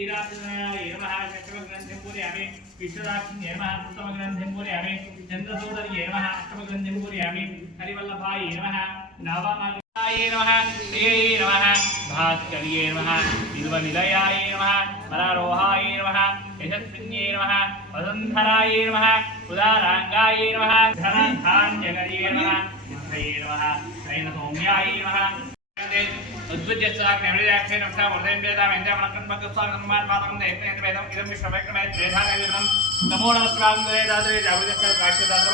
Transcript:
कीरातनाय नमः चक्रग्रन्थिं पूरयामि विश्वदाक्षिण्ये नमः उत्तमग्रन्थिं पूरयामि चन्द्रसूदर्ये नमः अष्टमग्रन्थिं पूरयामि हरिवल्लभाय नमः नावामाय नमः श्रिये नमः भास्कर्ये नमः बिल्वनिलयाय नमः वरारोहाय नमः यशस्विन्ये नमः वसुन्धराय नमः उदाराङ्गाय नमः धनधान्यगर्ये नमः सिद्धये नमः शयनसौम्याय नमः उद्भुज्यस्वाग् नैवेद्याक्षे नमः वर्धयन् वेदां यञ्जामणकं भक्तस्वागतं मात्मातं देवं वेदं इदं विश्ववेकमेत् वेदानां नमो नमः स्वागतं वेदादे जावुजस्य काश्यदात्र